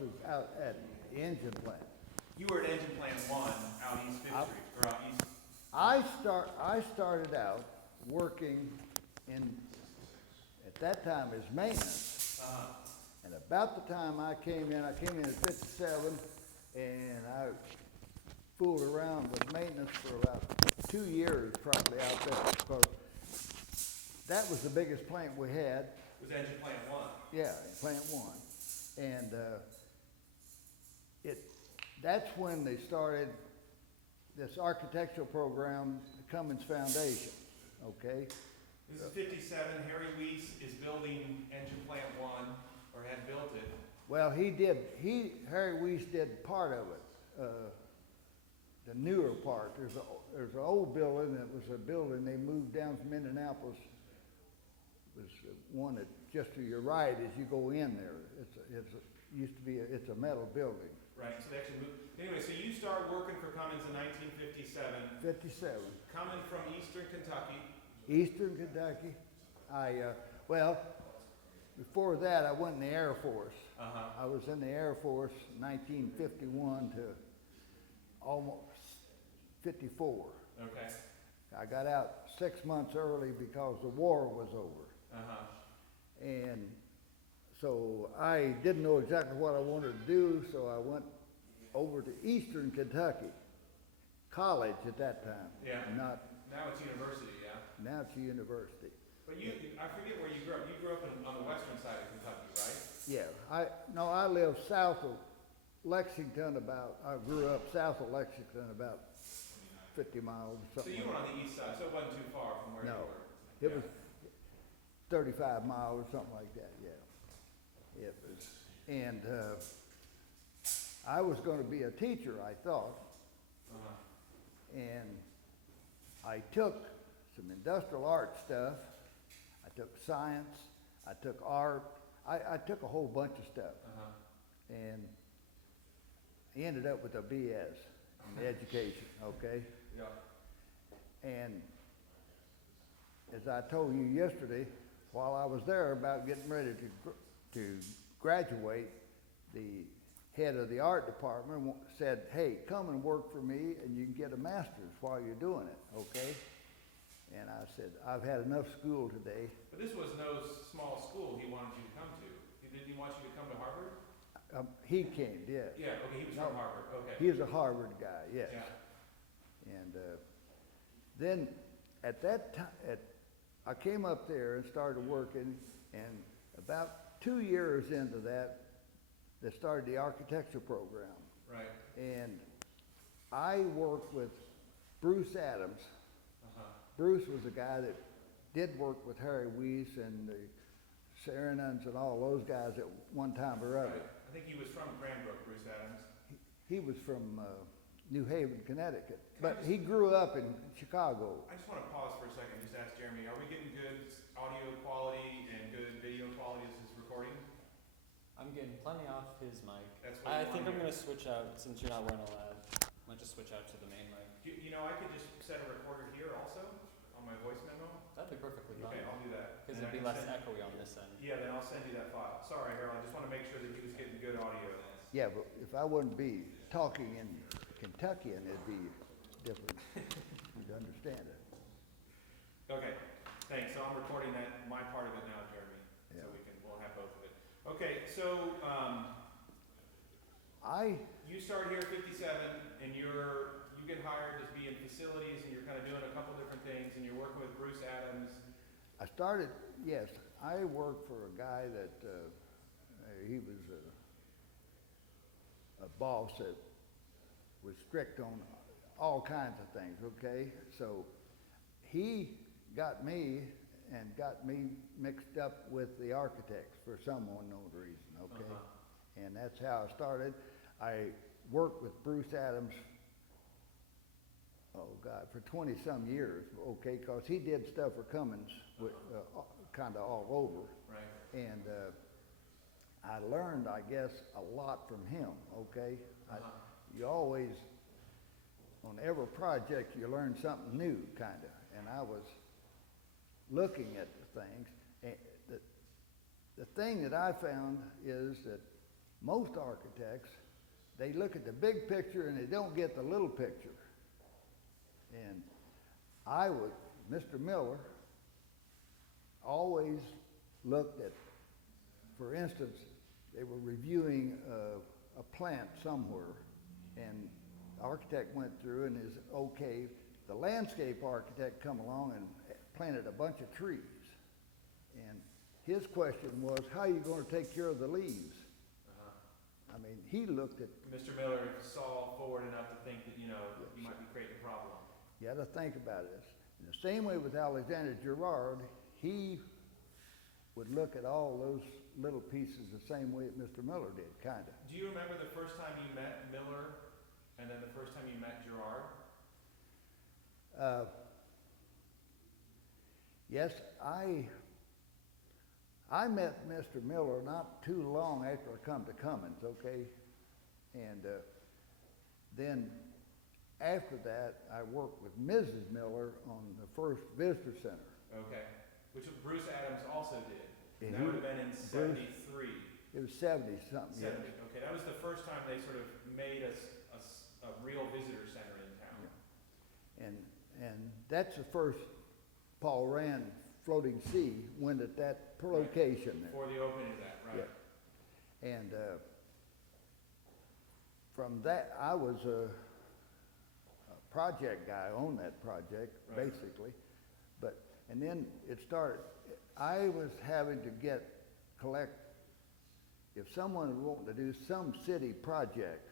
is out at the engine plant. You were at Engine Plant 1 out East Fifth I- Street, or out East, I started out working in, at that time, as maintenance. And about the time I came in at 57, and I fooled around with maintenance for about 2 years probably out there, because that was the biggest plant we had. was Engine Plant 1. Yeah, Plant One. And, that's when they started this architectural program, the Cummins Foundation, okay? This is 57, Harry Weiss is building Engine Plant 1, or had built it. Well, Harry Weiss did part of it, the newer part. There's an old building that was a building they moved down from Indianapolis. It was one that just to your right as you go in there. It's a metal building. Right, so they actually moved. Anyway, so you start working for Cummins in 1957, 57. coming from Eastern Kentucky. Eastern Kentucky. Well, before that, I went in the Air Force. I was in the Air Force 1951 to almost 54. Okay. I got out 6 months early because the war was over. And so I didn't know exactly what I wanted to do, so I went over to Eastern Kentucky College at that time. Yeah. Not, Now it's university, yeah? now it's a university. But I forget where you grew up. You grew up on the western side of Kentucky, right? Yeah, I live south of Lexington I grew up south of Lexington about 50 miles or So something. you were like on the east side, so it wasn't too far from where No. you were. It was 35 miles or something like that, yeah. It was, and I was gonna be a teacher, I thought, and I took some industrial art stuff, I took science, I took art, I took a whole bunch of stuff, and I ended up with a BS in education, okay? Yeah. And as I told you yesterday, while I was there about getting ready to graduate, the head of the art department said, "Hey, come and work for me and you can get a master's while you're doing it, okay?" And I said, "I've had enough school today." But this was no small school he wanted you to come to. Didn't he want you to come to Harvard? He came, yes. Yeah, okay, he was No. from Harvard, okay. He's a Harvard guy, yes. Yeah. And then at that time, I came up there and started working, and about 2 years into that, they started the architecture program. Right. And I worked with Bruce Adams. Uh-huh. Bruce was a guy that did work with Harry Weiss and the Saranons and all those guys at one time or other. Right. I think he was from Cranbrook, Bruce Adams. He was from New Haven, Connecticut, Can I but just- he grew up in Chicago. I just want to pause for a second and just ask Jeremy, are we getting good audio quality and good video quality as this recording? I'm getting plenty off his mic. That's what I you think want I'm here. gonna switch out since you're not wearing a lav. Might just switch out to the main mic. You know, I could just set a recorder here also on my voice memo. That'd be perfectly fine. Okay, I'll do that. Because And it'd be I can less send- echoey on this end. Yeah, then I'll send you that file. Sorry, Harold, I just want to make sure that he was getting good audio. Yeah, but if I wouldn't be talking in Kentuckian, it'd be different. You'd understand it. Okay, thanks. So I'm recording that, my part of it now, Jeremy. Yeah. So we'll have both of it. Okay, so, you start here at 57 and you get hired as being facilities and you're kind of doing a couple different things and you're working with Bruce Adams. I started, yes, I worked for a guy that, he was a boss that was strict on all kinds of things, okay? So he got me and got me mixed up with the architects for some unknown reason, okay? And that's how I started. I worked with Bruce Adams, oh God, for 20-some years, okay, because he did stuff for Cummins, kind of all over. Right. And I learned, I guess, a lot from him, okay? You always, on every project, you learn something new, kind of. And I was looking at the things. And the thing that I found is that most architects, they look at the big picture and they don't get the little picture. And Mr. Miller always looked at, for instance, they were reviewing a plant somewhere, and the architect went through and is okay. The landscape architect come along and planted a bunch of trees. And his question was, how are you going to take care of the leaves? I mean, he looked at, Mr. Miller saw forward enough to think that, you might be creating a problem. you got to think about it. In the same way with Alexander Gerard, he would look at all those little pieces the same way that Mr. Miller did, kind of. Do you remember the first time you met Miller and then the first time you met Gerard? Yes, I met Mr. Miller not too long after I come to Cummins, okay? And then after that, I worked with Mrs. Miller on the first visitor center. Okay. Which Bruce Adams also did. And That would have been in '73. It was 70-something, yes. 70. Okay, that was the first time they sort of made a real visitor center in town. And that's the first Paul Rand Floating Sea went at that location there. Before the opening of that, right? Yeah. And from that, I was a project guy on that project, Right. basically. And then it started, I was having to collect, if someone was wanting to do some city project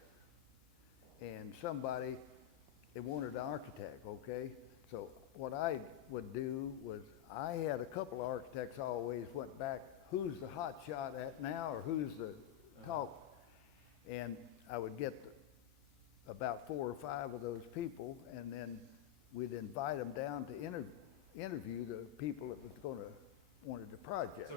and they wanted an architect, okay? So what I would do was, I had a couple of architects always went back, who's the hot shot at now, or who's the talk? And I would get about 4 or 5 of those people, and then we'd invite them down to interview the people that wanted the project. So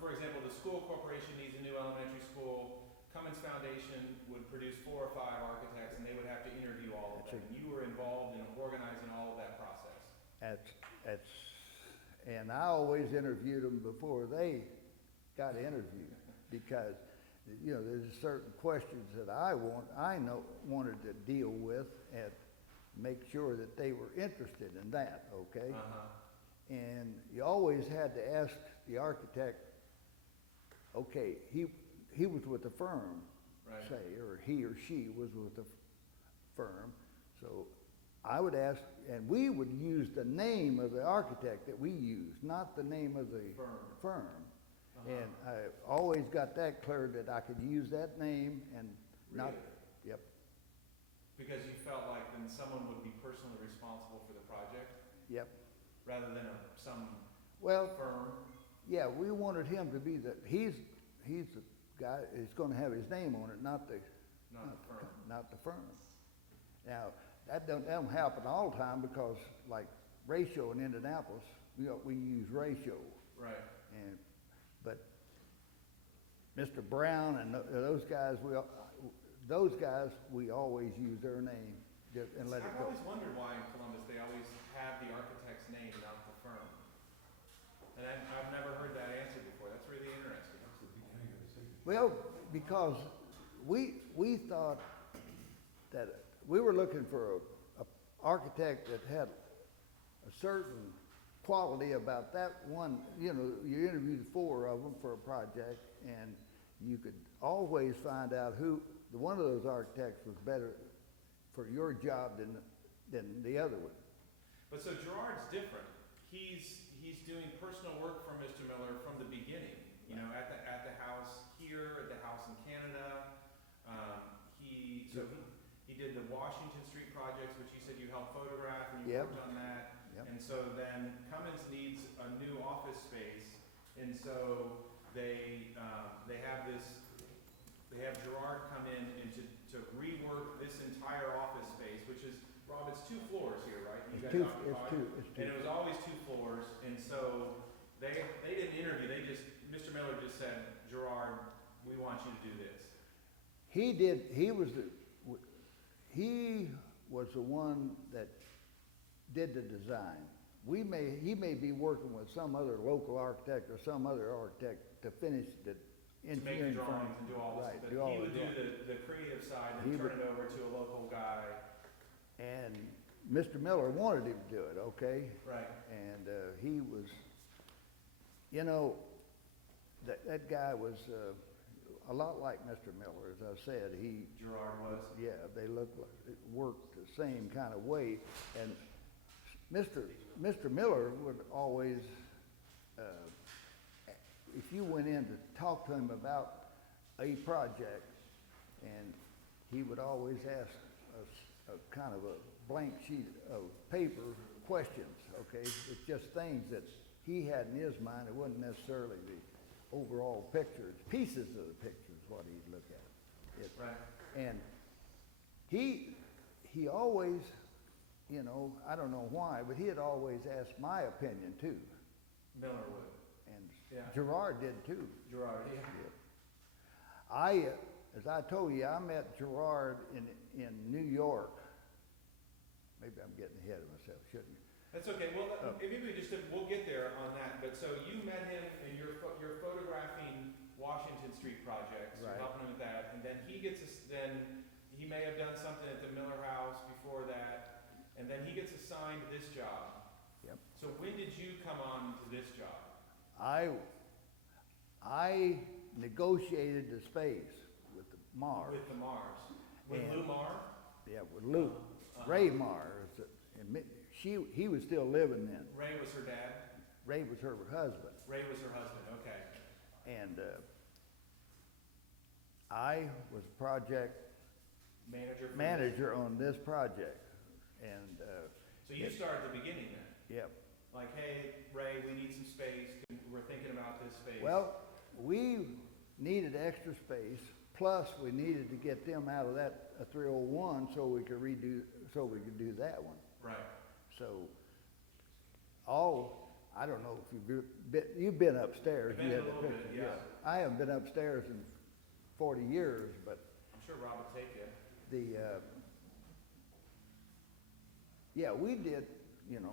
for example, the school corporation needs a new elementary school. Cummins Foundation would produce 4 or 5 architects, and they would have to interview all of them. And you were involved in organizing all of that process. And I always interviewed them before they got interviewed, because there's certain questions that I wanted to deal with and make sure that they were interested in that, okay? And you always had to ask the architect, okay, he was with the firm, Right. say, or he or she was with the firm. So I would ask, and we would use the name of the architect that we used, not the name of the firm. And I always got that clear that I could use that name and not, Really? yep, Because you felt like then someone would be personally responsible for the project yep. rather than some Well, firm. yeah, we wanted him to be he's the guy that's gonna have his name on it, not the firm. not the firm. Now, that don't happen all the time, because like Ratio in Indianapolis, we use Ratio. Right. But Mr. Brown and those guys, we always use their name and let it I've go. always wondered why in Columbus they always have the architect's name, not the firm. And I've never heard that answer before. That's really interesting. Well, because we thought that we were looking for a architect that had a certain quality about that one. You interviewed 4 of them for a project, and you could always find out one of those architects was better for your job than the other one. But so Gerard's different. He's doing personal work for Mr. Miller from the beginning. At the house here, at the house in Canada. He did the Washington Street projects, which you said you helped photograph, and you Yep. worked on that. Yep. And so then Cummins needs a new office space, and so they have Gerard come in and to rework this entire office space, which is, Rob, it's 2 floors here, right? You guys occupied? It's two. And it was always 2 floors, and so they didn't interview, Mr. Miller just said, Gerard, we want you to do this. He was the one that did the design. He may be working with some other local architect or some other architect to finish the to make the engineering firm. drawings and do all this, Right, but do all he the would do drawings. the creative side He and turn would- it over to a local guy. And Mr. Miller wanted him to do it, okay? Right. And he was, you know, that guy was a lot like Mr. Miller, as I said. Gerard was. Yeah, they looked, worked the same kind of way. And Mr. Miller would always, if you went in to talk to him about a project, and he would always ask a kind of a blank sheet of paper questions, okay? It's just things that he had in his mind. It wasn't necessarily the overall picture. It's pieces of the picture is what he'd look at. Right. And he always, you know, I don't know why, but he had always asked my opinion too. Miller would. And Yeah. Gerard did too. Gerard, yeah. As I told you, I met Gerard in New York. Maybe I'm getting ahead of myself, shouldn't I? That's okay. Well, Oh. maybe we just, we'll get there on that. But so you met him and you're photographing Washington Street projects. You're Right. helping him with that. And then he gets, then he may have done something at the Miller House before that. And then he gets assigned this job. Yep. So when did you come on to this job? I negotiated the space with the Mars. With the Mars. With And- Lou Mar? Yeah, with Lou. Ray Mars. And he was still living then. Ray was her dad? Ray was her husband. Ray was her husband, okay. And I was project Manager for this? manager on this project. And, So you started at the beginning then? yep. Like, hey, Ray, we need some space. We're thinking about this space. Well, we needed extra space, plus we needed to get them out of that 301 so we could do that one. Right. So, I don't know if you've been upstairs. I've been You a had the little bit, picture, yeah. I haven't been upstairs in 40 years, but I'm sure Rob will take you. yeah, we did, you know,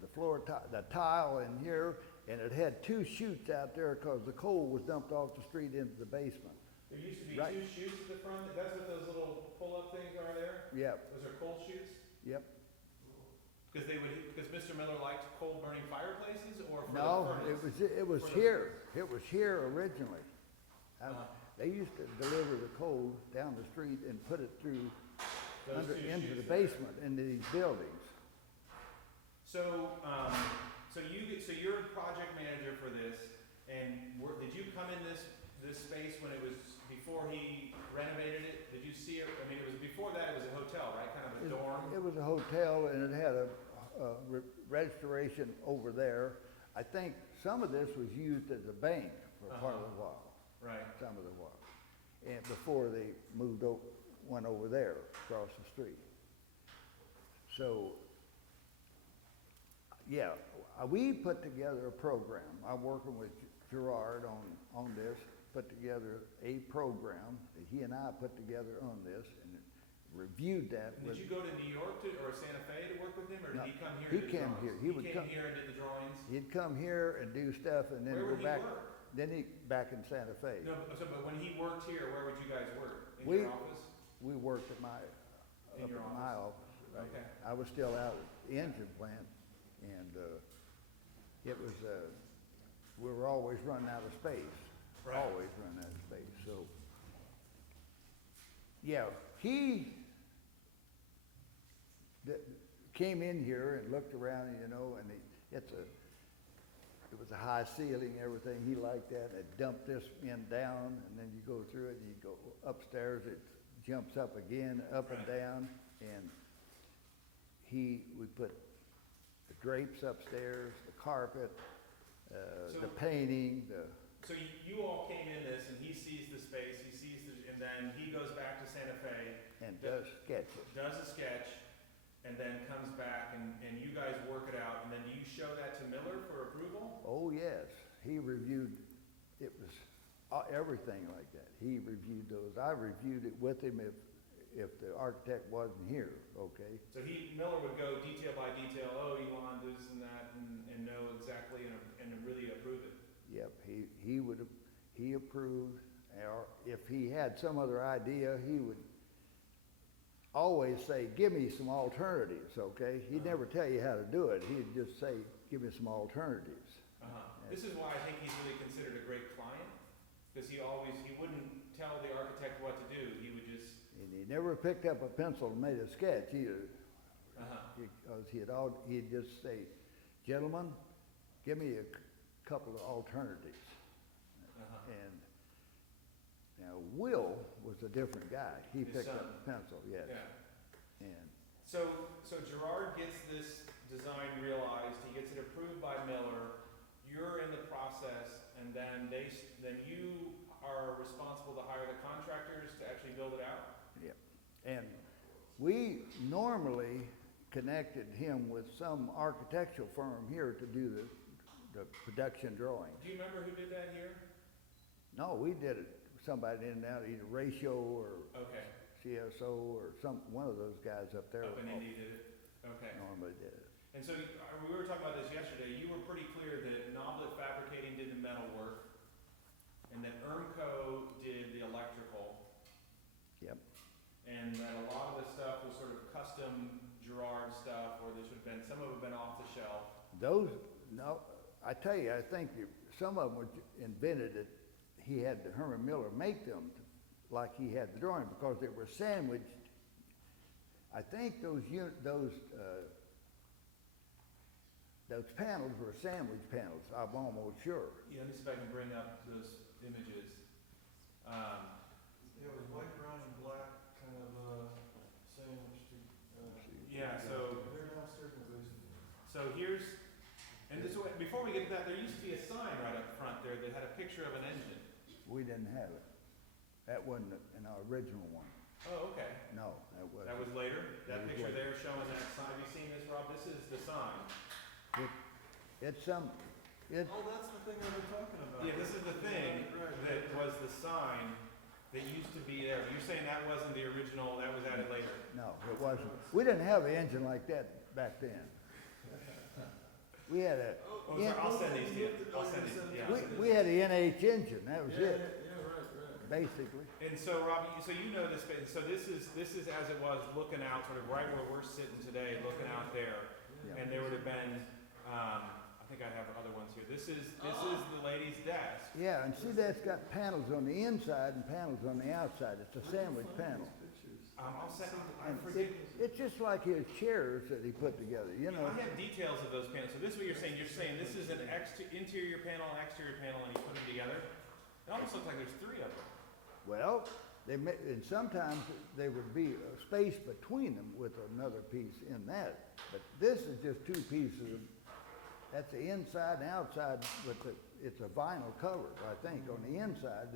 the tile in here, and it had two chutes out there because the coal was dumped off the street into the basement. There used to be Right. two chutes at the front. That's what those little pull-up things are there? Yep, Those are coal chutes? yep. Because Mr. Miller liked coal-burning fireplaces or for No, the furnace? it was For the- here. It was here originally. Uh-huh. They used to deliver the coal down the street and put it through Those two into the chutes there. basement into these buildings. So, so you're a project manager for this, and did you come in this space when it was, before he renovated it? Did you see it? I mean, it was, before that, it was a hotel, right? Kind of a dorm? It was a hotel and it had a restoration over there. I think some of this was used as a bank for part of the while, Right. some of the while. And before they went over there across the street. So, yeah, we put together a program. I'm working with Gerard on this, put together a program that he and I put together on this and reviewed that with. Did you go to New York or Santa Fe to work with him, or did No, he come here he and do came drawings? here. He would came come- here and did the drawings? He'd come here and do stuff and then Where go would he back. work? Then he, back in Santa Fe. No, but when he worked here, where would you guys work? In We- your office? We worked at In your my office. Right. Okay. I was still out at the engine plant and, it was, we were always running out of space. Right. Always running out of space, so. Yeah, he came in here and looked around, you know, and it was a high ceiling, everything. He liked that. It dumped this end down, and then you go through it, and you go upstairs. It jumps up again, up and down, and we put the drapes upstairs, the carpet, the So- painting, So you all came in this, and he sees the space, and then he goes back to Santa Fe, and does sketches. does a sketch, and then comes back, and you guys work it out, and then do you show that to Miller for approval? Oh, yes, he reviewed, it was everything like that. He reviewed those. I reviewed it with him if the architect wasn't here, okay? So Miller would go detail by detail, oh, you want this and that, and know exactly, and really approve it. Yep, he approved, or if he had some other idea, he would always say, give me some alternatives, okay? He'd never tell you how to do it, he'd just say, give me some alternatives. This is why I think he's really considered a great client, because he wouldn't tell the architect what to do, he would just, And he never picked up a pencil and made a sketch either, because he'd just say, gentlemen, give me a couple of alternatives. And now Will was a different guy. He His picked son. up the pencil, yes. yeah. And So Gerard gets this design realized, he gets it approved by Miller, you're in the process, and then then you are responsible to hire the contractors to actually build it out? and we normally connected him with some architectural firm here to do the production drawing. Do you remember who did that here? No, we did it. Somebody in and out, either Ratio or Okay, CSO or one of those guys up there. up in Indy did it, okay. Normally did it. And so we were talking about this yesterday, you were pretty clear that Noblet Fabricating did the metal work, and that Ermco did the electrical, Yep. and that a lot of the stuff was sort of custom Gerard stuff, or this would have been, some of it had been off the shelf. Those, no, I tell you, I think some of them were invented that he had Herman Miller make them like he had the drawing because they were sandwiched. I think those panels were sandwich panels, I'm almost sure. Yeah, let me see if I can bring up those images. It was white, brown, and black, kind of sandwich to. Yeah, so They're downstairs in the basement. So here's, and this, before we get to that, there used to be a sign right up front there that had a picture of an engine. We didn't have it. That wasn't in our original one. Oh, okay. No, that wasn't. That was later? That That was picture later. there showing that sign, have you seen this, Rob? This is the sign. It's Oh, that's the thing I was talking about. Yeah, this is the thing that was the sign that used to be there. You're saying that wasn't the original, that was added later? no, it wasn't. We didn't have an engine like that back then. We had a, Oh, sorry, I'll send these to you. I'll send these, yeah. I'll send we had an NH engine, that was Yeah, it, right. basically. And so, Rob, so you know this, so this is as it was, looking out, sort of right where we're sitting today, looking out there. Yeah. And there would have been, I think I have other ones here. This is the lady's desk. Yeah, and see that's got panels on the inside and panels on the outside. It's a sandwich panel. I'll second, I And forget. it's just like his chairs that he put together, you know. I have details of those panels. So this is what you're saying. You're saying this is an interior panel and exterior panel, and you put them together. It almost looks like there's three of them. Well, and sometimes there would be a space between them with another piece in that. But this is just two pieces. That's the inside and outside it's a vinyl cover, I think, on the inside.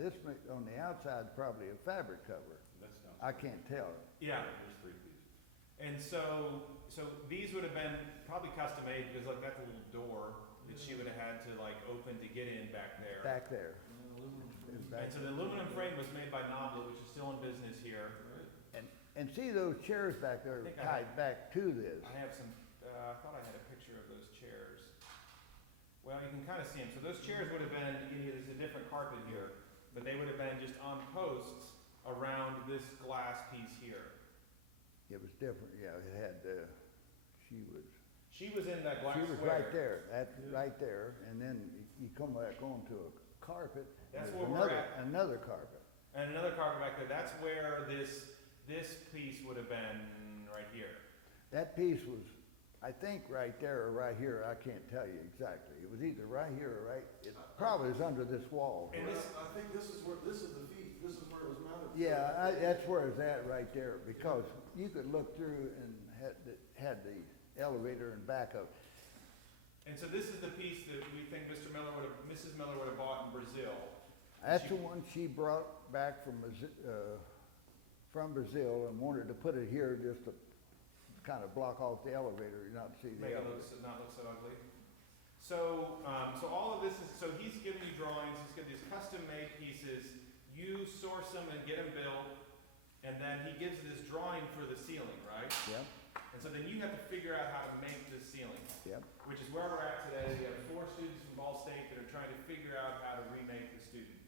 On the outside, probably a fabric cover. I can't tell. Yeah. And so these would have been probably custom made because like that little door that she would have had to like open to get in back there. Back there. It's back And so the aluminum frame was made by Noblet, which is still in business here. And see those chairs back there I think I tied back to this. I have some, I thought I had a picture of those chairs. Well, you can kind of see them. So those chairs would have been, there's a different carpet here, but they would have been just on posts around this glass piece here. It was different, yeah, it had, she was in that black was square. right there, right there, and then you come back onto a carpet. and That's there's where we're at. Another carpet. And another carpet back there. That's where this piece would have been right here. That piece was, I think, right there or right here, I can't tell you exactly. It was either right here or right, it probably is under this wall. And this, I think this is the feet, this is where it was mounted. Yeah, that's where it's at right there, because you could look through and had the elevator and back of it. and so this is the piece that we think Mrs. Miller would have bought in Brazil. That's the one she brought back from Brazil and wanted to put it here just to kind of block off the elevator, not see the Make it elevator. not look so ugly. So, so all of this is, so he's giving you drawings, he's got these custom-made pieces, you source them and get them built, and then he gives this drawing for the ceiling, right? Yep, And so then you have to figure out how to make the ceiling, yep. which is where we're at today. We have 4 students from Ball State that are trying to figure out how to remake the student.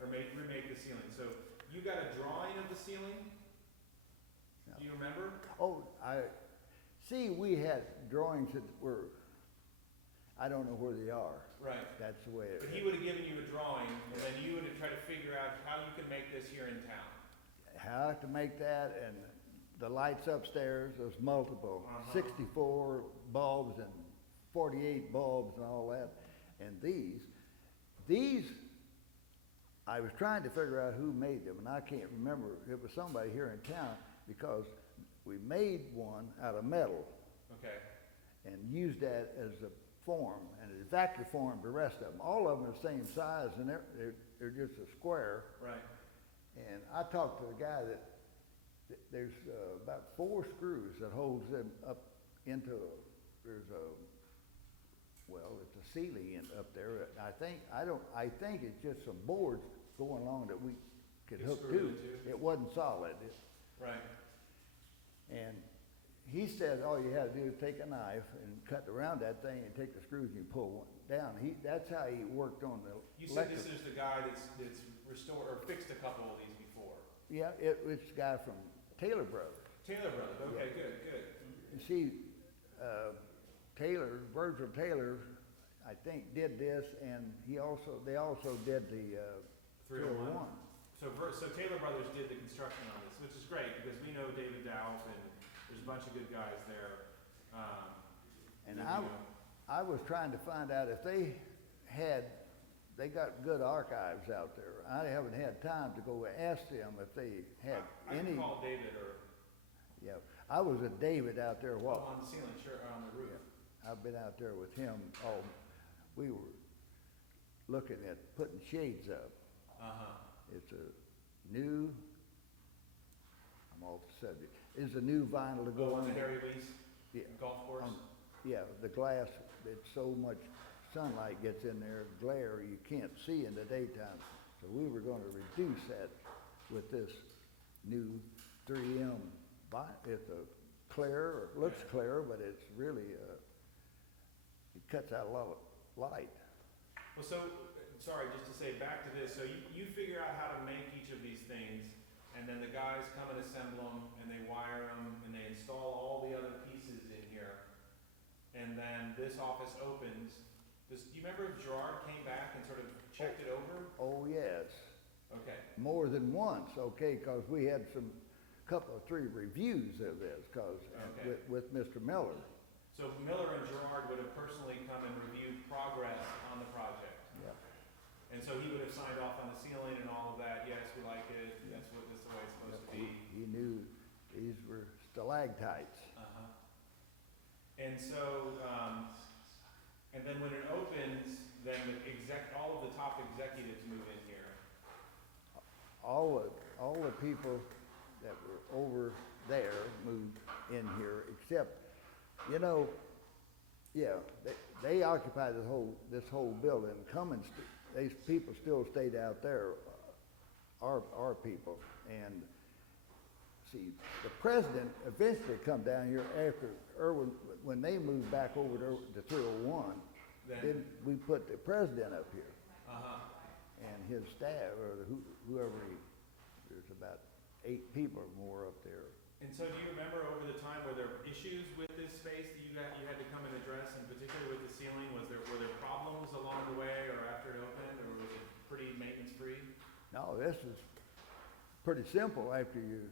or remake the ceiling. So you got a drawing of the ceiling? No. Do you remember? Oh, we had drawings that were, I don't know where they are. Right. That's the way it But he would have given you a drawing, and then you would have tried to figure out how you could make this here in town. how to make that, and the lights upstairs, there's multiple, Uh-huh. 64 bulbs and 48 bulbs and all that. And these, I was trying to figure out who made them, and I can't remember. It was somebody here in town, because we made one out of metal Okay. and used that as a form, and it vacuum formed the rest of them. All of them are the same size, and they're just a square. Right. And I talked to the guy that there's about 4 screws that holds them up into, there's a, well, it's a ceiling up there. I think it's just some boards going along that we could Could hook screw to. into. It wasn't solid. Right. And he said all you had to do is take a knife and cut around that thing and take the screws and you pull one down. That's how he worked on the You said electric. this is the guy that's restored or fixed a couple of these before. Yeah, it's a guy from Taylor Brothers. Taylor Brothers. Okay, Yeah. good. You see, Virgil Taylor, I think, did this, and they also did the 301. 301. So Taylor Brothers did the construction on this, which is great because we know David Dowf and there's a bunch of good guys there. And that, I was trying to find out if they got good archives out there. I haven't had time to go ask them if they had I any. can call David or Yeah, I was with David out there. on the ceiling, sure, or on the roof. I've been out there with him. We were looking at putting shades up. It's a new, I'm off the subject, it's a new vinyl to go on on. the Harry Lease Yeah, golf course. yeah, the glass, it's so much sunlight gets in there, glare, you can't see in the daytime. So we were gonna reduce that with this new 3M vinyl. It's a clear, or looks clear, but it's really, it cuts out a lot of light. Well, so, sorry, just to say back to this, so you figure out how to make each of these things, and then the guys come and assemble them, and they wire them, and they install all the other pieces in here, and then this office opens. Do you remember if Gerard came back and sort of checked it over? Oh, yes, Okay, more than once, okay, because we had couple of 3 reviews of this, Okay. with Mr. Miller. so Miller and Gerard would have personally come and reviewed progress on the project. Yeah. And so he would have signed off on the ceiling and all of that, yes, we like it, this is the way it's supposed to be. He knew these were stalactites. Uh-huh. And so, and then when it opens, then all of the top executives move in here. All the people that were over there moved in here, except, they occupied this whole building. Cummins, these people still stayed out there, our people. And see, the president eventually come down here after Irwin, when they moved back over to 301. Then we put the president up here. And his staff, or whoever there's about 8 people or more up there. And so do you remember over the time, were there issues with this space that you had to come and address, and particularly with the ceiling? Were there problems along the way or after it opened, or was it pretty maintenance-free? No, this is pretty simple after you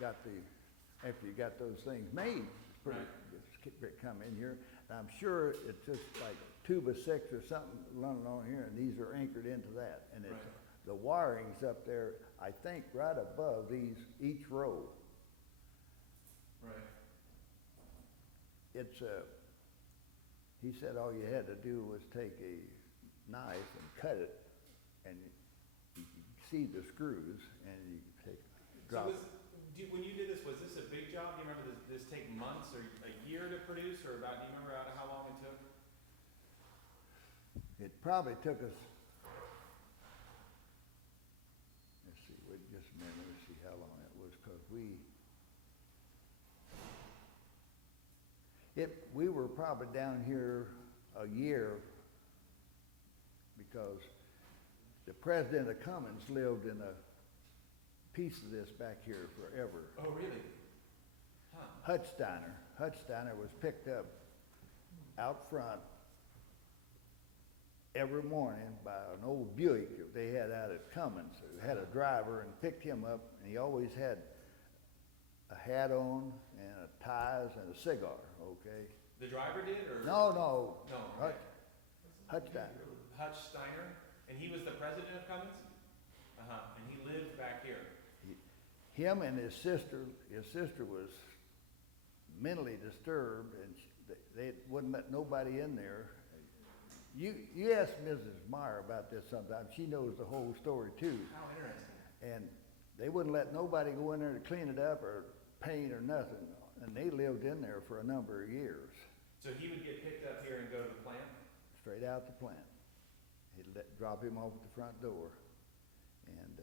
got those things made. It's pretty, just come in here. And I'm sure it's just like 2x6 or something running on here, and these are anchored into that. And it's, the wiring's up there, I think, right above each row. Right. It's he said all you had to do was take a knife and cut it, and you could see the screws, and you could drop it. When you did this, was this a big job? Do you remember this take months or a year to produce, or do you remember how long it took? It probably took us, let's see, wait just a minute, let's see how long it was, because we were probably down here a year, because the president of Cummins lived in a piece of this back here forever. Oh, really? Huh. Hutsteiner was picked up out front every morning by an old Buick that they had out at Cummins. It had a driver and picked him up, and he always had a hat on and a ties and a cigar, okay? The driver did, or? No, No, okay. Hutsteiner. Hutch Steiner, and he was the president of Cummins? Uh-huh, and he lived back here. Him and his sister was mentally disturbed, and they wouldn't let nobody in there. You ask Mrs. Meyer about this sometime. She knows the whole story too. How interesting. And they wouldn't let nobody go in there to clean it up or paint or nothing. And they lived in there for a number of years, So he would get picked up here and go to the plant? straight out the plant. Drop him off at the front door. And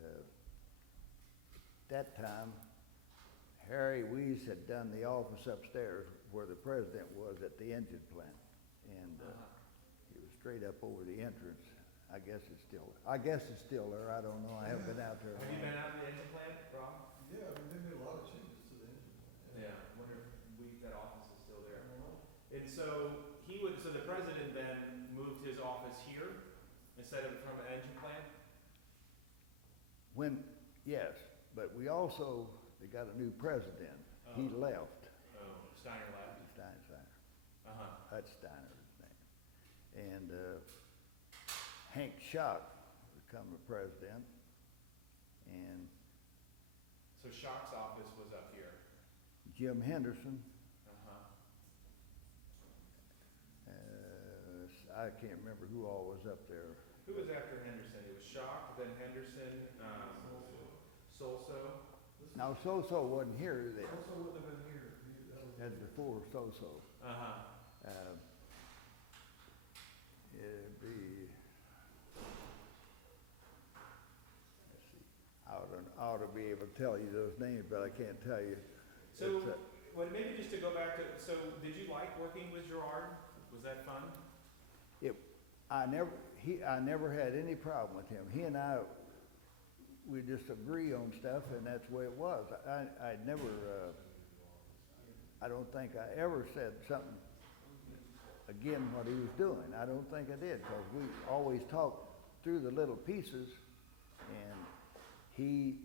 that time, Harry Weiss had done the office upstairs where the president was at the engine plant. And he was straight up over the entrance. I guess it's still there. I don't know. I haven't been out there. Have you been out to the engine plant, Rob? Yeah, I mean, they made a lot of changes to the engine. Yeah, I wonder if that office is still there. And so so the president then moved his office here instead of from an engine plant? Yes, but we also, they got a new president. He Oh. left. Oh, Steiner left? Steiner. Uh-huh. Hutsteiner, his name. And Hank Schock become the president. And So Schock's office was up here? Jim Henderson, Uh-huh. I can't remember who all was up there. Who was after Henderson? It was Schock, then Henderson, Solso. Now, Soso wasn't here, Also wouldn't have been here. that's before Soso. Uh-huh. It'd be, let's see, I ought to be able to tell you those names, but I can't tell you. So, It's, well, maybe just to go back to, so did you like working with Gerard? Was that fun? I never had any problem with him. He and we just agree on stuff, and that's the way it was. I never, I don't think I ever said something again what he was doing. I don't think I did, because we always talked through the little pieces, and he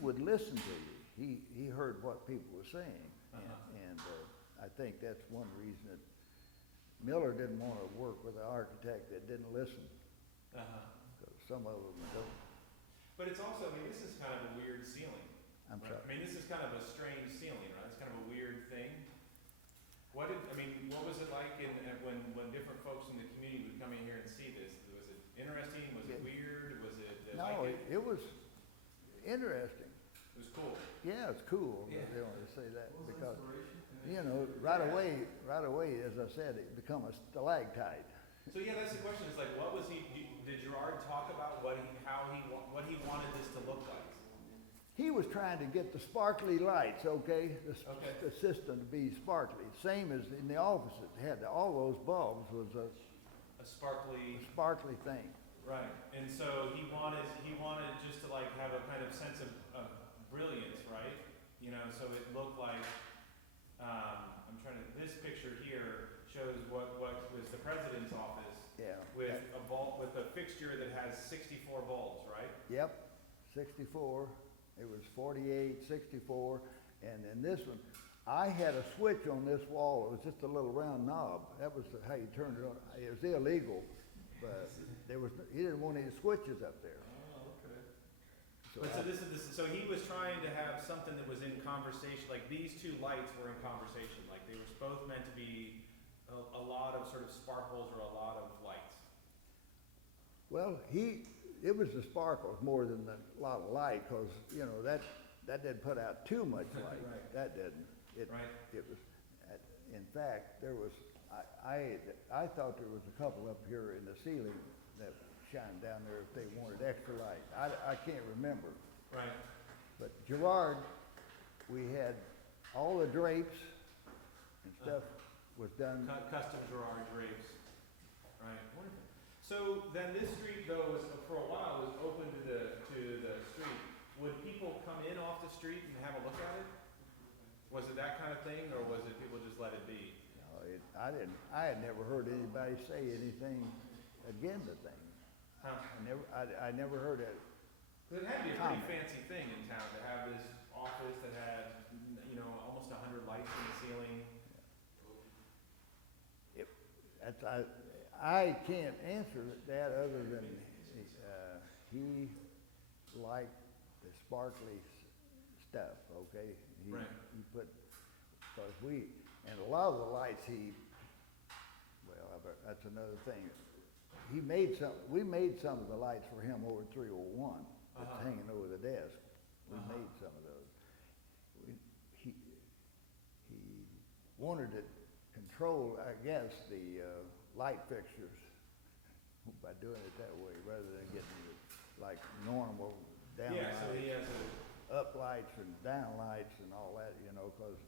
would listen to you. He heard what people were saying, and I think that's one reason that Miller didn't want to work with an architect that didn't listen, Uh-huh. because some of them don't. But it's also, I mean, this is kind of a weird ceiling. I'm right? sorry. I mean, this is kind of a strange ceiling, right? It's kind of a weird thing. What was it like when different folks in the community would come in here and see this? Was it interesting? Was it weird? Was it No, like it was interesting. it was cool? Yeah, it's cool. Yeah. They want to say that What was the because, inspiration? you know, right away, as I said, it become a stalactite. So yeah, that's the question. Is like, what was did Gerard talk about what he wanted this to look like? He was trying to get the sparkly lights, okay? Okay. The system to be sparkly. Same as in the offices. They had all those bulbs was a A sparkly, sparkly thing. right? And so he wanted just to like have a kind of sense of brilliance, right? You know, so it looked like this picture here shows what was the president's office Yeah. with a bulb with a fixture that has 64 bulbs, right? Yep, 64. It was 48, 64, and then this one, I had a switch on this wall. It was just a little round knob. That was how you turned it on. It was illegal, but he didn't want any switches up there. Oh, okay. But so he was trying to have something that was in conversation, like these two lights were in conversation, like they were both meant to be a lot of sort of sparkles or a lot of lights. Well, it was the sparkles more than a lot of light, because, you know, that didn't put out too much light. Right. That didn't. Right. It was, in fact, there was, I thought there was a couple up here in the ceiling that shined down there if they wanted extra light. I can't remember. Right. But Gerard, we had all the drapes and stuff was done. Custom Gerard drapes. Right. Wonderful. So then this street though was, for a while, was open to the street. Would people come in off the street and have a look at it? Was it that kind of thing, or was it people just let it be? No, I had never heard anybody say anything against the thing. Huh? I never heard it. But it had to be a pretty Comment. fancy thing in town to have this office that had, you know, almost 100 lights in the ceiling. That's, I can't answer that other than, he liked the sparkly stuff, okay? Right. He put, cause and a lot of the lights that's another thing. We made some of the lights for him over at 301, that's Uh-huh. hanging over the desk. We Uh-huh. made some of those. He wanted to control, I guess, the light fixtures by doing it that way, rather than getting it like normal down Yeah, so he lights, has a, up lights and down lights and all that, you know, cause,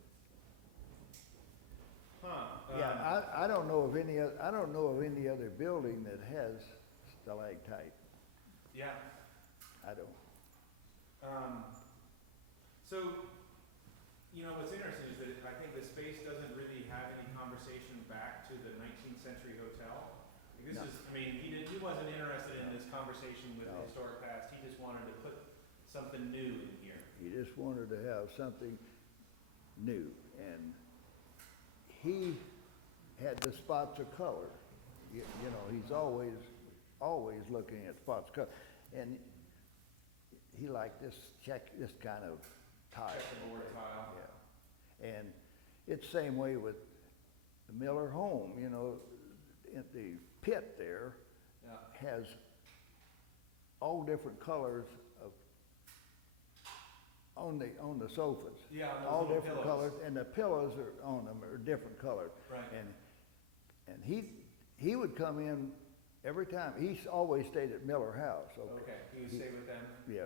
yeah, I don't know of any other building that has stalactite. yeah. I don't. So, you know, what's interesting is that I think the space doesn't really have any conversation back to the 19th century hotel. This No. is, I mean, he wasn't interested in this conversation with the No. historic past, he just wanted to put something new in here. He just wanted to have something new, and he had the spots of color. You know, he's always looking at spots of color, and he liked this kind of tile. Checkerboard tile. Yeah, and it's same way with the Miller home. You know, the pit there Yeah. has all different colors of on the sofas. Yeah, those All little different pillows. colors, and the pillows are on them are different colors. Right. And he would come in every time. He's always stayed at Miller House. Okay, he would stay with them? Yeah.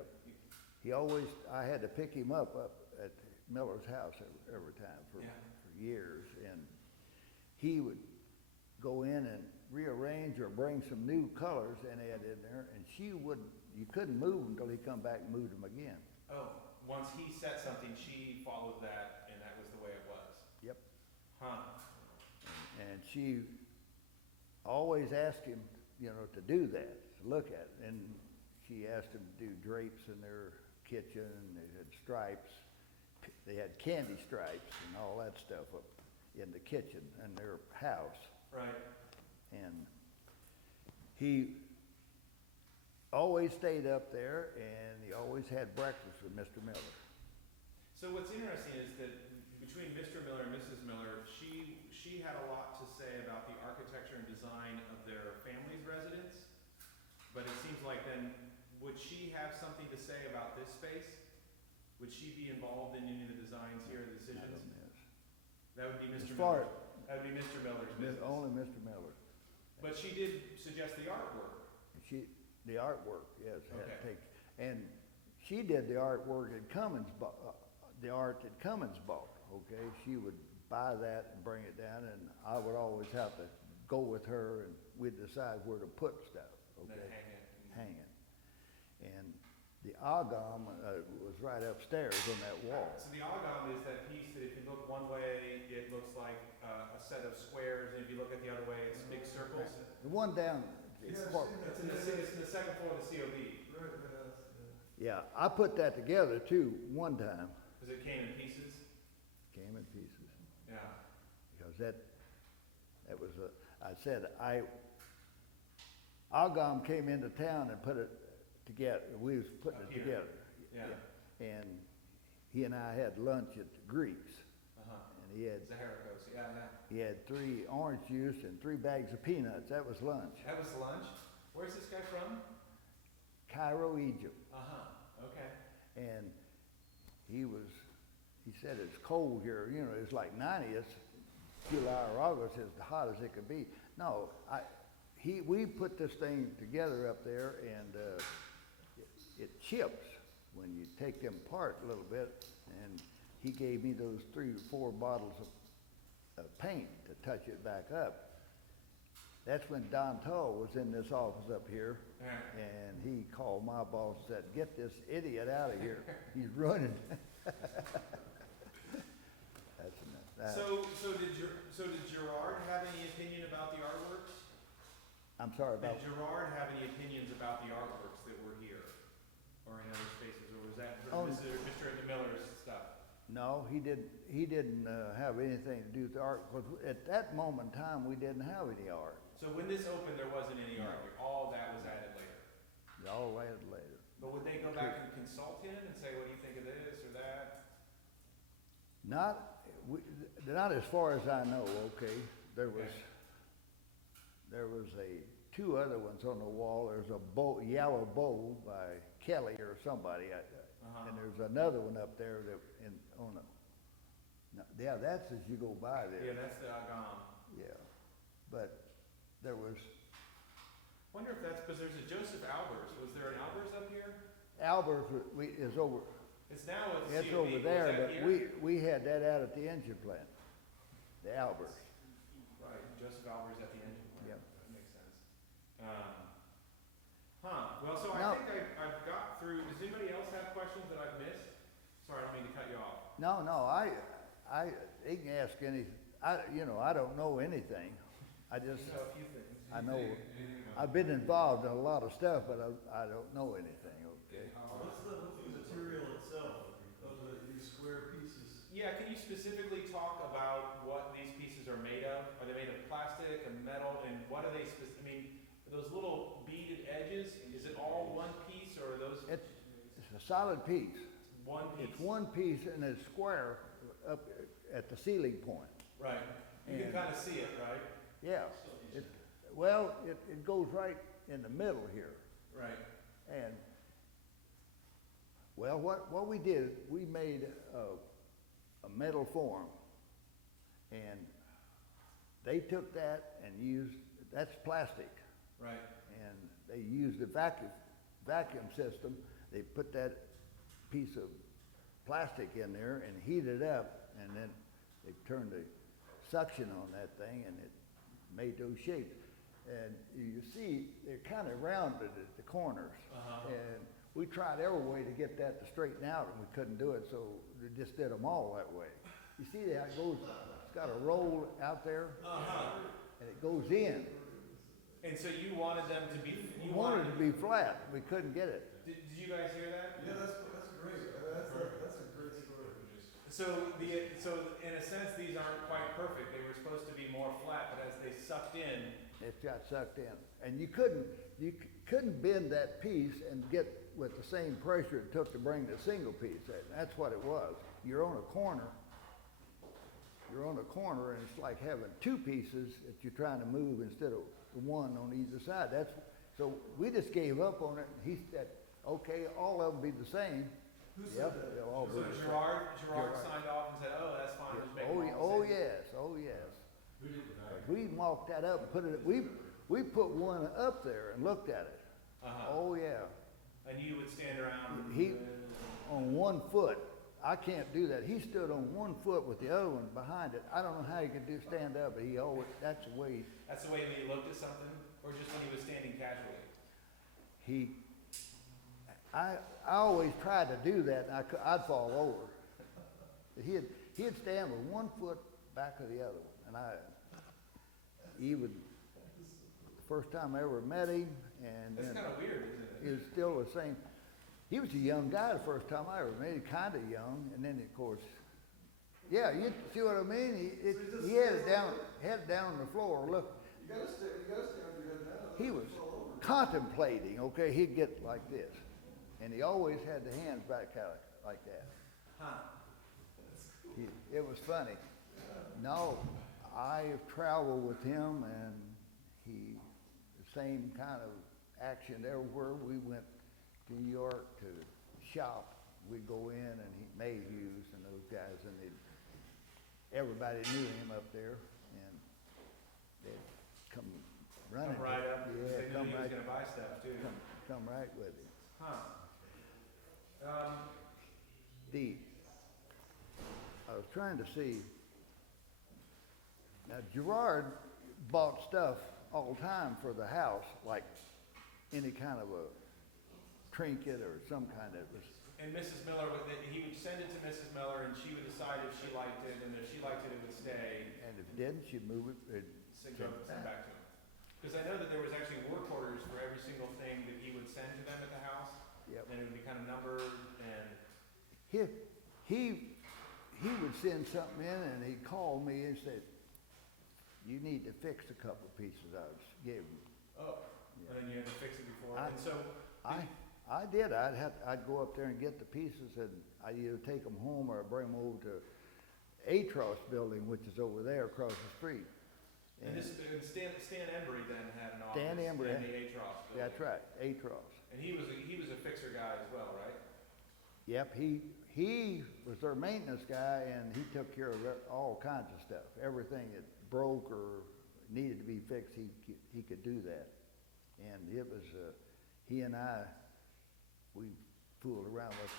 I had to pick him up at Miller's house every time for Yeah. years, and he would go in and rearrange or bring some new colors and add in there, and you couldn't move until he come back and moved them again. Oh, once he set something, she followed that, and that was the way it was? Yep. Huh, And she always asked him, you know, to do that, to look at it. And she asked him to do drapes in their kitchen, and they had stripes. They had candy stripes and all that stuff up in the kitchen in their house. right. And he always stayed up there, and he always had breakfast with Mr. Miller. So what's interesting is that between Mr. Miller and Mrs. Miller, she had a lot to say about the architecture and design of their family's residence. But it seems like then, would she have something to say about this space? Would she be involved in any of the designs here, the I decisions? don't know. That would be As Mr. far Miller. That would be Mr. Miller's as business. only Mr. Miller. But she did suggest the artwork. The artwork, yes, had to Okay. take, and she did the artwork at Cummins, the art that Cummins bought, okay? She would buy that and bring it down, and I would always have to go with her, and we'd decide where to put stuff, And then okay? hang it. Hang it. And the agam was right upstairs on that wall. So the agam is that piece that if you look one way, it looks like a set of squares, and if you look at the other way, it's big circles. The one down, Yes, It's in the second floor of the COB, right, yes, yeah, I put that together too, one time, because it came in pieces. came in pieces. Yeah. Because that was I said, Agam came into town and put it together, we was putting Up it here. together. Yeah. And he and I had lunch at the Greeks, Uh-huh. and he had Zaharakos, yeah, yeah. He had 3 orange juice and 3 bags of peanuts. That was lunch. That was lunch. Where's this guy from? Cairo, Egypt. Uh-huh, okay. And he said it's cold here. You know, it's like 90. It's July or August. It's the hot as it could be. No, we put this thing together up there, and it chips when you take them apart a little bit. And he gave me those 3 or 4 bottles of paint to touch it back up. That's when Don Tull was in this office up here, Yeah. and he called my boss and said, "Get this idiot out of here. He's running." That's enough. So did Gerard have any opinion about the artworks? I'm sorry about, Did Gerard have any opinions about the artworks that were here or in other spaces, or was that Oh. Mr. DeMiller's stuff? no, he didn't have anything to do with the art, because at that moment in time, we didn't have any art. So when this opened, there wasn't any art. All that was added later. All later, later. But would they go back and consult him and say, what do you think of this or that? Not as far as I know, okay? There was two other ones on the wall. There's a yellow bowl by Kelly or somebody, and there's another one up there yeah, that's as you go by there. Yeah, that's the Agam. Yeah, but there was, Wonder if that's because there's a Joseph Albers. Was there an Albers up here? Albers is over, It's now with COB. it's over Was there, that but here? we had that out at the engine plant, the Albers. Right, Joseph Albers at the engine plant. Yep. That makes sense. Well, so Now- I think I've got through, does anybody else have questions that I've missed? Sorry, I don't mean to cut you off. No, they can ask I don't know anything. I just, I know a few things. I know, I've been involved in a lot of stuff, but I don't know anything, okay? What's the material itself of these square pieces? Yeah, can you specifically talk about what these pieces are made of? Are they made of plastic and metal, and what are they I mean, those little beaded edges, is it all one piece, or are those It's a solid piece. one piece? It's one piece and it's square up at the ceiling point. Right, you can And- kind of see it, right? Yeah, it goes right in the middle here. Right. And, well, what we did, we made a metal form. And they took that and that's plastic. Right. And they used a vacuum system. They put that piece of plastic in there and heated it up, and then they turned the suction on that thing, and it made those shapes. And you see, they're kind of rounded at the corners. And we tried every way to get that to straighten out, and we couldn't do it, so we just did them all that way. You see how it goes, it's got a roll out there, and it goes in. And so you wanted them to be, We wanted it to be flat, we couldn't get it. did you guys hear that? Yeah, that's great. That's a great story. So in a sense, these aren't quite perfect. They were supposed to be more flat, but as they sucked in, It got sucked in. And you couldn't bend that piece and get with the same pressure it took to bring the single piece in. That's what it was. You're on a corner, and it's like having two pieces that you're trying to move instead of one on either side. So we just gave up on it, and he said, okay, all of them be the same. Who said Yep, that? they'll all be so the same. Gerard Gerard. signed off and said, oh, that's fine, just make Oh, them all the same. oh yes. Who did the back? We marked that up and put it, we put one up there and looked at it. Oh, yeah. And you would stand around. On 1 foot. I can't do that. He stood on 1 foot with the other one behind it. I don't know how he could stand up, but that's the way That's the way that he looked at something, or just when he was standing casually? I always tried to do that, and I'd fall over. But he'd stand with 1 foot back of the other one, and first time I ever met him, and That's then kind of weird, isn't he it? was still the same. He was a young guy the first time I ever met him, kind of young, and then of course, yeah, you see what I mean? He had it down on the floor, look. You gotta stay on your head now. He was contemplating, okay, he'd get like this. And he always had the hands back out like that. It was funny. No, I have traveled with him, and the same kind of action everywhere. We went to New York to shop. We'd go in, and Mayhew's and those guys, and everybody knew him up there, and they'd come running. Come right up, because Yeah, they knew come he was right, gonna buy stuff too. come right with him. I was trying to see, now Gerard bought stuff all the time for the house, like any kind of a trinket or some kind of, And Mrs. Miller, he would send it to Mrs. Miller, and she would decide if she liked it, and if she liked it, it would stay. and if it didn't, she'd move it, Send back to him. Because I know that there was actually work orders for every single thing that he would send to them at the house. Yep. And it would be kind of numbered, and he would send something in and he'd call me and said, you need to fix a couple of pieces I gave him. and then you had to fix it before. I- And so, I did. I'd go up there and get the pieces, and I'd either take them home or bring them over to Atros building, which is over there across the street. and Stan Embry then had an office Stan Embry, in the Atros building. That's right, Atros. And he was a fixer guy as well, right? Yep, he was their maintenance guy, and he took care of all kinds of stuff. Everything that broke or needed to be fixed, he could do that. And it was, he and I, we fooled around with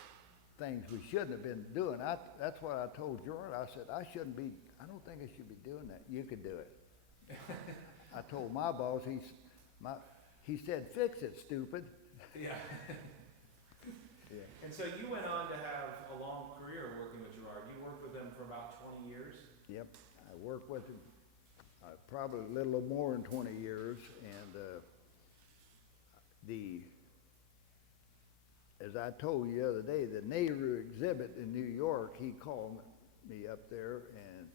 things we shouldn't have been doing. That's what I told Jordan. I said, I don't think I should be doing that. You could do it. I told my boss, he said, fix it, stupid. Yeah. Yeah. And so you went on to have a long career working with Gerard. You worked with him for about 20 years. Yep, I worked with him probably a little more than 20 years, and as I told you the other day, the Nehru exhibit in New York, he called me up there, and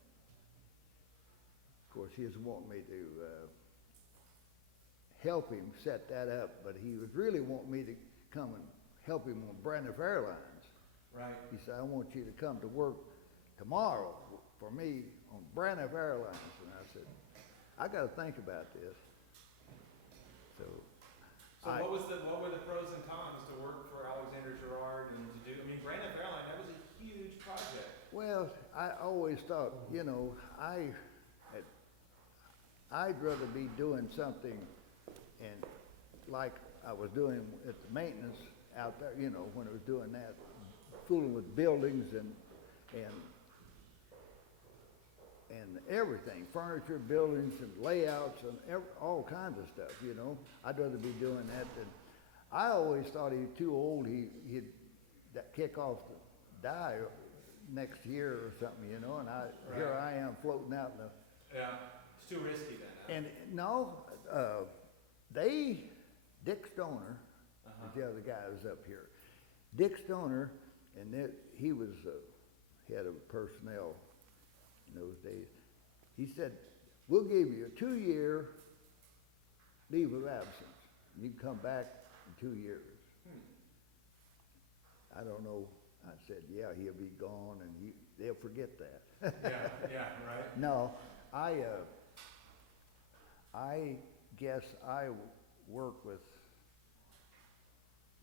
of course he was wanting me to help him set that up, but he was really wanting me to come and help him on Braniff Airlines. Right. He said, I want you to come to work tomorrow for me on Braniff Airlines. And I said, I got to think about this. So, So what were the pros and cons to work for Alexander Gerard and to do? I mean, Braniff Airline, that was a huge project. well, I always thought, I'd rather be doing something and like I was doing at the maintenance out there, when I was doing that, fooling with buildings and everything, furniture, buildings, and layouts, and all kinds of stuff. I'd rather be doing that than. I always thought he was too old. He'd kick off to die next year or something, and here I am floating out in the. Yeah. It's too risky then. Huh? And no, Dick Stoner, is the other guy who was up here. Dick Stoner, and he was head of personnel in those days. He said, we'll give you a 2-year leave of absence. You can come back in 2 years. I don't know. I said, yeah, he'll be gone, and they'll forget that. Yeah, right. No, I guess I work with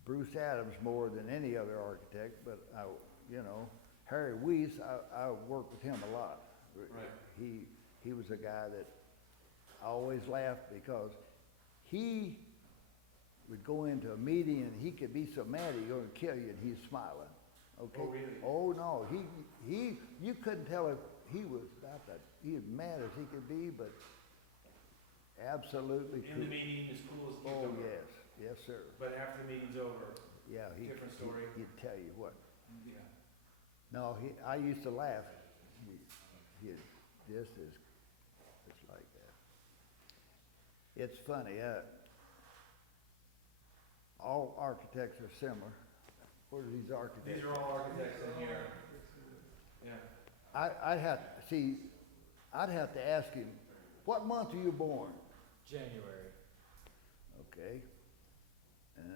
Bruce Adams more than any other architect, but Harry Weiss, I worked with him a lot. Right. He was a guy that I always laughed because he would go into a meeting and he could be so mad he's going to kill you, and he's smiling. Okay. Oh, really? Oh no, you couldn't tell if he was about that. He was mad as he could be, but absolutely In the cool. meeting, as cool as Oh cucumber. yes, sir. But after the meeting's over, Yeah, Different story. He'd tell you what. yeah. No, I used to laugh. He'd just it's like that. It's funny. All architects are similar. What are these architects? These are all architects in here. Yeah. I'd have to ask him, what month are you born? January. Okay. And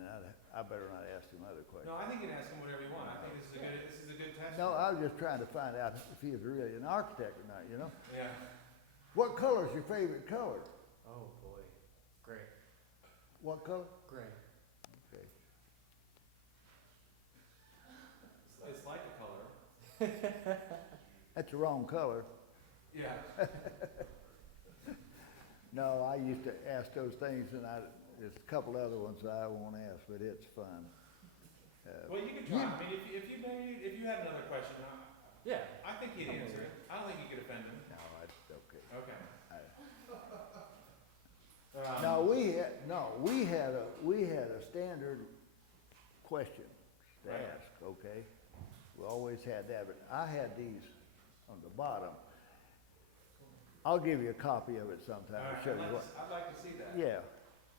I better not ask him other questions. No, I think you can ask him whatever you want. I think this is a good test. No, I was just trying to find out if he was really an architect or not, Yeah. What color is your favorite color? Oh boy. Gray. What color? Gray. Okay. It's like a color. That's the wrong color. Yeah. No, I used to ask those things, and there's a couple other ones that I won't ask, but it's fun. Well, you can try. I mean, if you had another question, Yeah. I think he'd answer it. I don't think you could offend him. No, that's okay. Okay. No, we had a standard question to Right. ask, okay? We always had that, but I had these on the bottom. I'll give you a copy of it sometime, All to right, show you what. I'd like to see that. Yeah,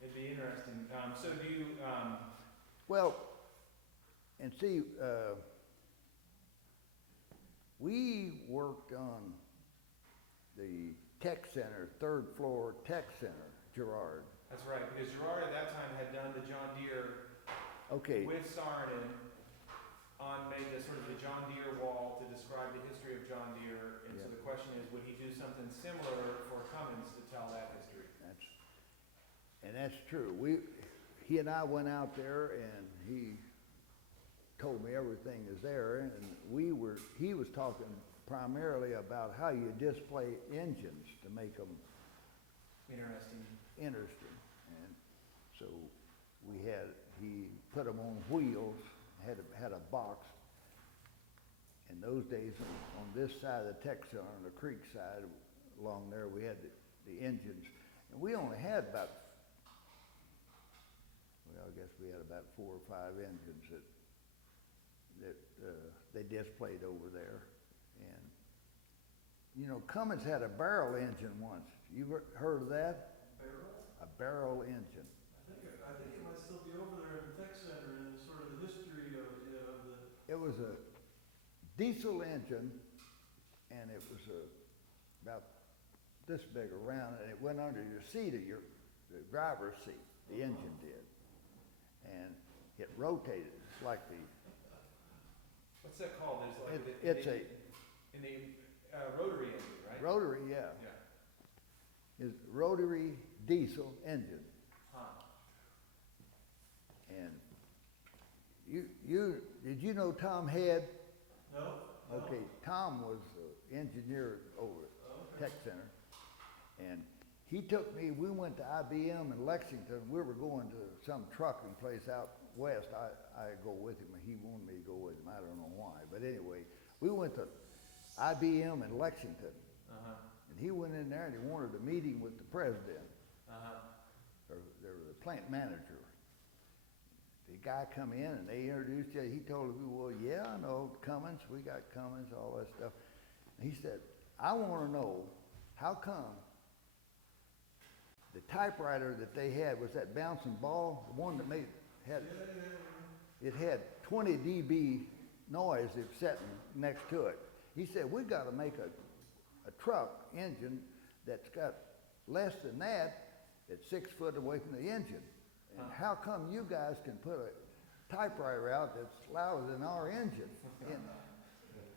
It'd be interesting. So do you, well, and see, we worked on the tech center, third floor tech center, Gerard. that's right, because Gerard at that time had done the John Deere Okay, with Sarnin made the sort of the John Deere wall to describe the history of John Deere. And so Yeah. the question is, would he do something similar for Cummins to tell that history? that's true. He and I went out there and he told me everything is there, and he was talking primarily about how you display engines to make them Interesting. interesting. And so he put them on wheels, had a box. In those days, on this side of the tech center, on the creek side, along there, we had the engines. And we only had about, well, I guess we had about 4 or 5 engines that they displayed over there. And, you know, Cummins had a barrel engine once. You heard of that? Barrel? A barrel engine. I think it might still be over there in the tech center and sort of the history of the. It was a diesel engine, and it was about this big around, and it went under your seat of the driver's seat. The engine did, and it rotated. It's like What's that called? There's like it's a in the rotary engine, right? rotary, yeah, Yeah. it's rotary diesel engine, Huh. and did you know Tom Head? No? Okay, Tom was the engineer over at Tech Center, and he took me, we went to IBM in Lexington. We were going to some trucking place out west. I go with him, and he wanted me to go with him. I don't know why, but anyway, we went to IBM in Lexington, Uh-huh. and he went in there and he wanted a meeting with the president, Uh-huh. or the plant manager. The guy come in and they introduced you. He told me, well, yeah, I know Cummins. We got Cummins, all that stuff. And he said, I want to know how come the typewriter that they had was that bouncing ball, the one that it had 20 dB noise if sitting next to it. He said, we got to make a truck engine that's got less than that, that's 6 foot away from the engine. And how come you guys can put a typewriter out that's louder than our engine? And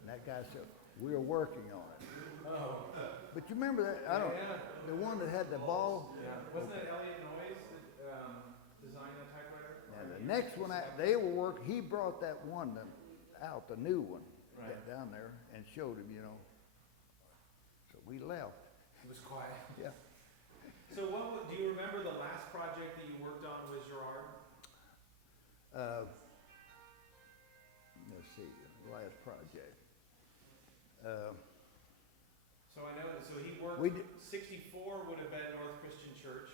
that guy said, we're working on it. Oh. But you remember that, Yeah. the one that had the ball? Yeah. Wasn't that Elliot Noyes that designed that typewriter? And the next one, they were working, he brought that one out, the new one, Right. down there, and showed him, you know. So we left, It was quiet. yeah. So do you remember the last project that you worked on with Gerard? Let's see, last project. So I know, so he worked, We did- 64 would have been North Christian Church.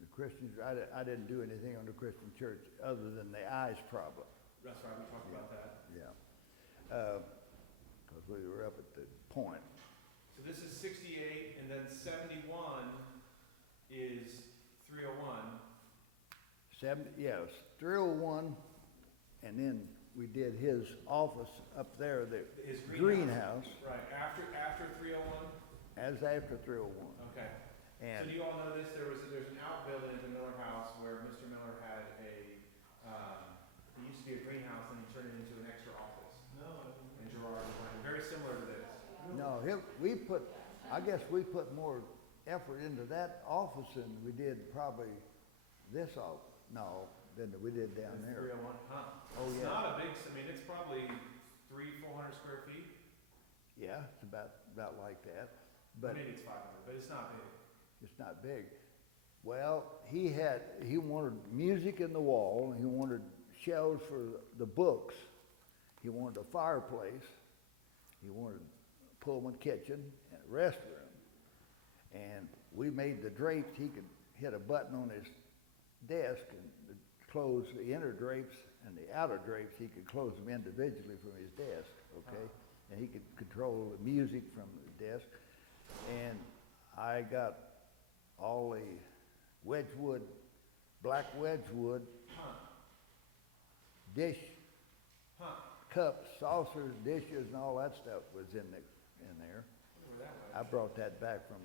The Christians, I didn't do anything on the Christian church other than the eyes problem, That's right, we talked about that. yeah. Because we were up at the point. So this is 68, and then 71 is 301. 301, and then we did his office up there, the His greenhouse, Right, after 301? as after 301. Okay. So And do you all know this? There's an outbuilding at the Miller House where Mr. Miller had it used to be a greenhouse, and he turned it into an extra office. No, And Gerard designed it, very similar to this. no, I guess we put more effort into that office than we did probably this office, than we did down It's there. 301, huh? Oh, It's yeah. not a big, I mean, it's probably 300-400 square feet. Yeah, it's about like that, But but maybe it's 500, but it's not big. it's not big. Well, he wanted music in the wall, and he wanted shelves for the books. He wanted a fireplace. He wanted a Pullman kitchen and a restroom. And we made the drapes, he could hit a button on his desk and close the inner drapes and the outer drapes, he could close them individually from his desk, okay? And he could control the music from the desk. And I got all the Wedgwood, black Wedgwood dish, cups, saucers, dishes, and all that stuff was in there. I brought that back from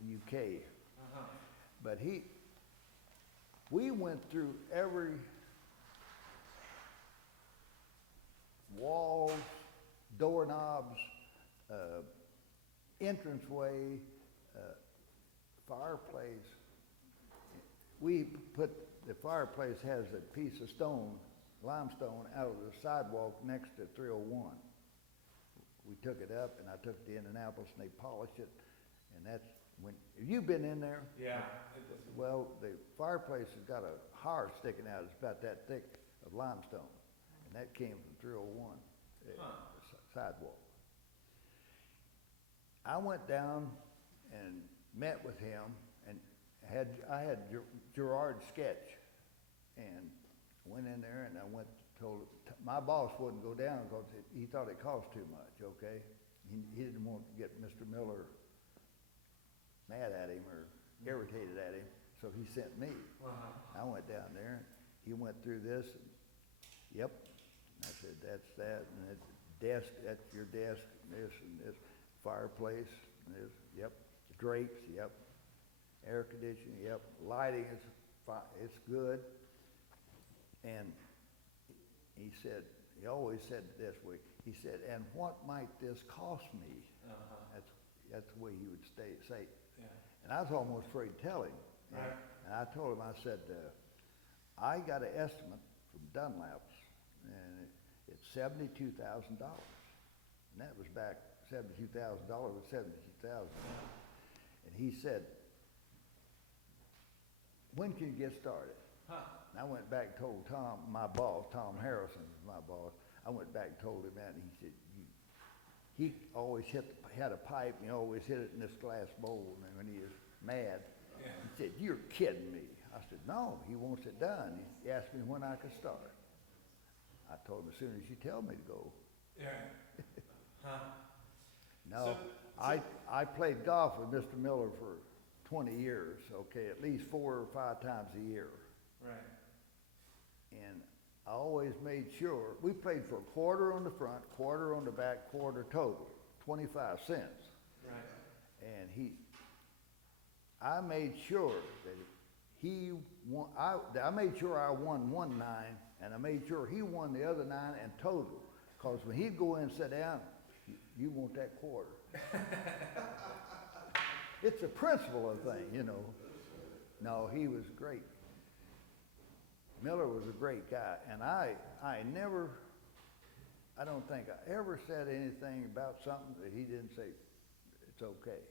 the UK. But we went through every walls, doorknobs, entranceway, fireplace. We put, the fireplace has a piece of stone, limestone, out of the sidewalk next to 301. We took it up, and I took it to Indianapolis, and they polished it, and that's when, have you been in there? Yeah. Well, the fireplace has got a hearth sticking out, it's about that thick of limestone, and that came from 301, the sidewalk. I went down and met with him, and I had Gerard's sketch, and went in there, and I went, told, my boss wouldn't go down because he thought it cost too much, okay? He didn't want to get Mr. Miller mad at him or irritated at him, so he sent me. I went down there, he went through this, and, yep. I said, that's that, and that desk, that's your desk, and this, fireplace, and this, yep. Drapes, yep. Air conditioning, yep. Lighting is fine, it's good. And he said, he always said it this way, he said, and what might this cost me? That's the way he would say it. Yeah. And I was almost afraid to tell him. Right. And I told him, I said, I got an estimate from Dunlap's, and it's $72,000. And that was back, $72,000 was $72,000. And he said, when can you get started? And I went back and told Tom, my boss, Tom Harrison was my boss, I went back and told him that, and he said, he always had a pipe, and he always hit it in this glass bowl, and when he was mad, he said, you're kidding me. I said, no, he wants it done. He asked me when I could start. I told him, as soon as you tell me to go. No, I played golf with Mr. Miller for 20 years, okay, at least 4 or 5 times a year. Right. And I always made sure, we played for a quarter on the front, quarter on the back, quarter total, 25 cents. Right. And I made sure that he won, I made sure I won 1 9, and I made sure he won the other 9 and total. Because when he'd go in and sit down, you want that quarter. It's a principle of thing, you know. No, he was great. Miller was a great guy, and I don't think I ever said anything about something that he didn't say, it's okay.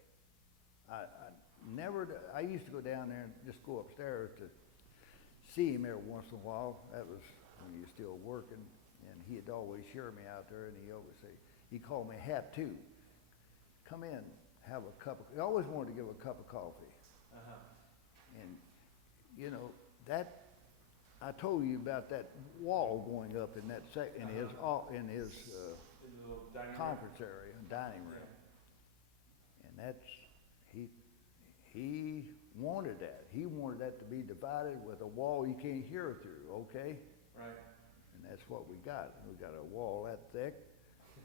I used to go down there and just go upstairs to see him every once in a while. That was when he was still working, and he'd always hear me out there, and he always say, he called me Hat 2. Come in, have a cup of, he always wanted to give a cup of coffee. And, you know, that, I told you about that wall going up in that in his little dining conference area, dining room. And that's, he wanted that. He wanted that to be divided with a wall you can't hear through, okay? Right. And that's what we got. We got a wall that thick,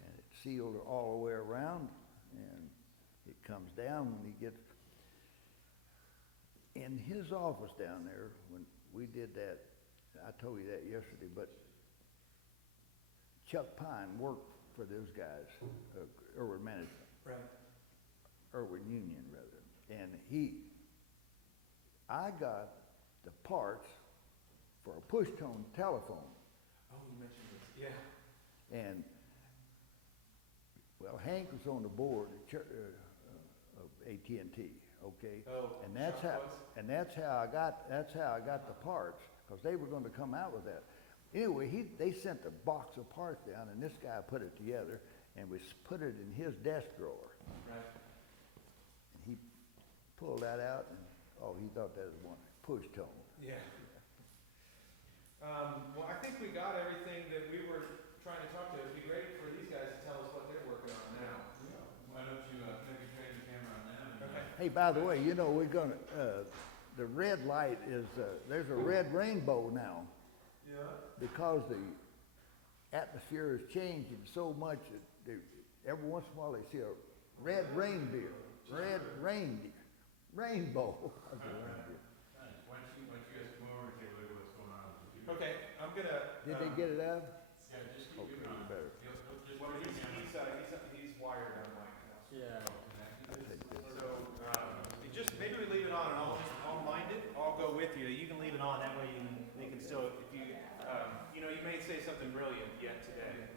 and it's sealed all the way around, and it comes down when he gets, in his office down there, when we did that, I told you that yesterday, but Chuck Pine worked for those guys, Irwin Management. Right. Irwin Union, rather. And I got the parts for a push-tone telephone. Oh, you mentioned this. Yeah. And, well, Hank was on the board of AT&T, okay? Oh, and that's Chuck how, was? and that's how I got the parts, because they were going to come out with that. Anyway, they sent a box of parts down, and this guy put it together, and we put it in his desk drawer. Right. And pulled that out and, oh, he thought that was one push tone. Yeah. Well, I think we got everything that we were trying to talk to. It'd be great for these guys to tell us what they're working on now. Yeah, why don't you, maybe trade the camera on them? And, Okay. Hey, by the way, you know, we're gonna, the red light is, there's a red rainbow now Yeah, because the atmosphere is changing so much that every once in a while they see a red reindeer, rainbow. why don't you guys come over and take a look at what's going on with the computer? Okay, I'm gonna. Did they get it out? Yeah, just keep Okay, it on. better. Just Well, put your camera. he's wired on my house. Yeah. So, maybe we leave it on and I'll mind it, I'll go with you, you can leave it on, that way you can still, if you, you know, you may say something brilliant yet today.